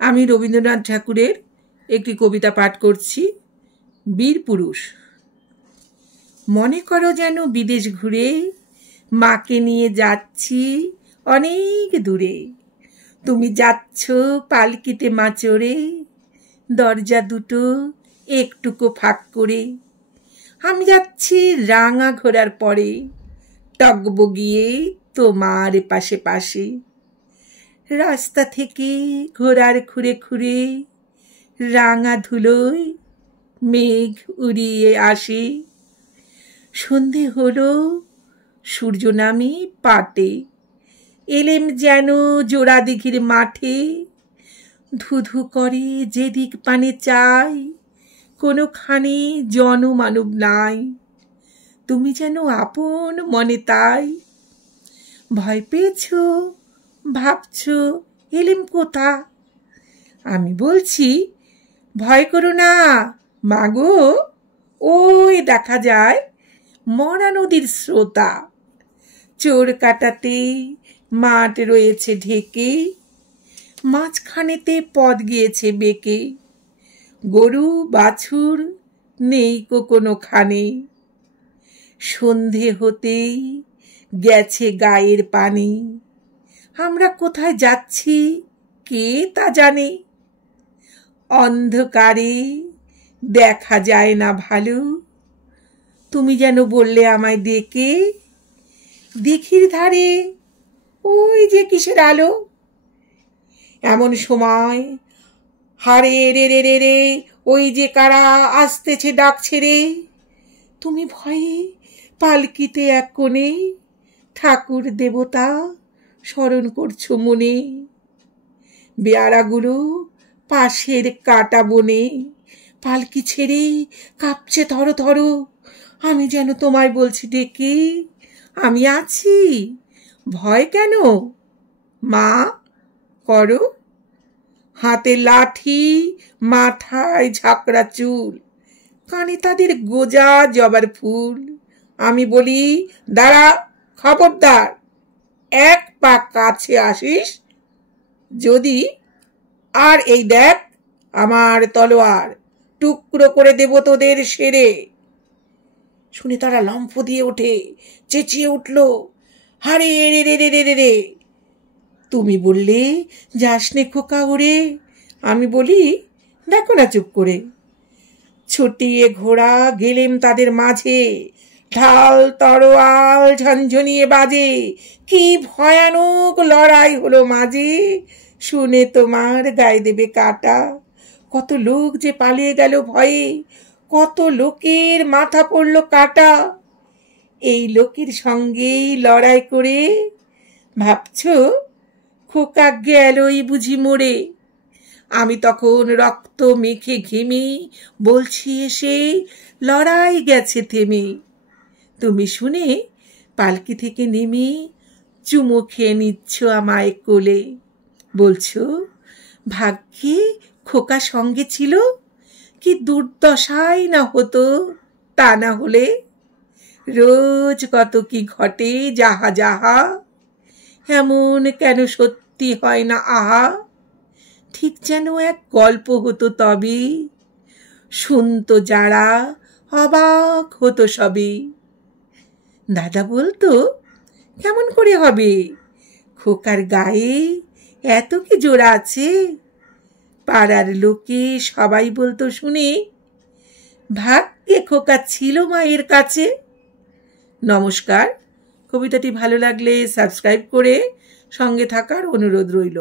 আমি রবীন্দ্রনাথ ঠাকুরের একটি কবিতা পাঠ করছি, বীর পুরুষ। মনে করো যেন বিদেশ ঘুরে মাকে নিয়ে যাচ্ছি অনেক দূরে। তুমি যাচ্ছ পালকিতে মা চড়ে, দরজা দুটো একটুকু ফাঁক করে। আমি যাচ্ছি রাঙা ঘোড়ার পরে, টগবগিয়ে তোমার পাশে পাশে। রাস্তা থেকে ঘোড়ার খুঁড়ে খুঁড়ে রাঙা ধুলোয় মেঘ উড়িয়ে আসে। সন্ধে হলো, সূর্য নামে পাটে, এলেম যেন জোড়া দিঘির মাঠে। ধুধু করে যেদিক পানে চাই, কোনোখানে জনমানব নাই। তুমি যেন আপন মনে তাই। ভয় পেয়েছ, ভাবছ এলেম কোথা? আমি বলছি ভয় করো না মাগো, ওই দেখা যায় মরা নদীর স্রোতা। চোর কাটাতে মাঠ রয়েছে ঢেকে, মাঝখানেতে পথ গিয়েছে বেঁকে। গরু বাছুর নেই কোনোখানে, সন্ধে হতেই গেছে গায়ের পানি। আমরা কোথায় যাচ্ছি কে তা জানে। অন্ধকারে দেখা যায় না ভালো, তুমি যেন বললে আমায় ডেকে। দিঘির ধারে ওই যে কিসের আলো। এমন সময় হারে রে রে রে রে, ওই যে কারা আসতেছে ডাকছে রে। তুমি ভয়ে পালকিতে এক কোণে ঠাকুর দেবতা স্মরণ করছো মনে। বেয়ারাগুলো পাশের কাটা বনে পালকি ছেড়ে কাঁপছে থরো থরো। আমি যেন তোমায় বলছি ডেকে, আমি আছি, ভয় কেন মা করো। হাতে লাঠি, মাথায় ঝাঁকড়া চুল, কানে তাদের গোজা জবার ফুল। আমি বলি দাঁড়া, খবরদার, এক পা কাছে আসিস যদি, আর এই দেখ আমার তলোয়ার, টুকরো করে দেব তোদের সেরে। শুনে তারা লম্ফ দিয়ে ওঠে, চেঁচিয়ে উঠল, হারে রে রে রে রে রে। তুমি বললে যাসনে খোকা ওরে। আমি বলি দেখো না চুপ করে। ছুটিয়ে ঘোড়া গেলেম তাদের মাঝে, ঢাল তরোয়াল ঝনঝনিয়ে বাজে। কি ভয়ানক লড়াই হলো মাঝে, শুনে তোমার গায়ে দেবে কাটা। কত লোক যে পালিয়ে গেল ভয়ে, কত লোকের মাথা পড়ল কাটা। এই লোকের সঙ্গেই লড়াই করে ভাবছ খোকা গেলই বুঝি মরে। আমি তখন রক্ত মেখে ঘেমে বলছি এসে, লড়াই গেছে থেমে। তুমি শুনে পালকি থেকে নেমে চুমো খেয়ে নিচ্ছ আমায় কোলে। বলছো ভাগ্যে খোকা সঙ্গে ছিল, কি দুর্দশাই না হতো তা না হলে। রোজ কত কি ঘটে যাহা যাহা, এমন কেন সত্যি হয় না আহা। ঠিক যেন এক গল্প হতো তবে, শুনতো যারা অবাক হতো সবে। দাদা বলতো কেমন করে হবে, খোকার গায়ে এত কি জোড়া আছে। পাড়ার লোকে সবাই বলতো শুনে, ভাগ্যে খোকা ছিল মায়ের কাছে। নমস্কার। কবিতাটি ভালো লাগলে সাবস্ক্রাইব করে সঙ্গে থাকার অনুরোধ রইল।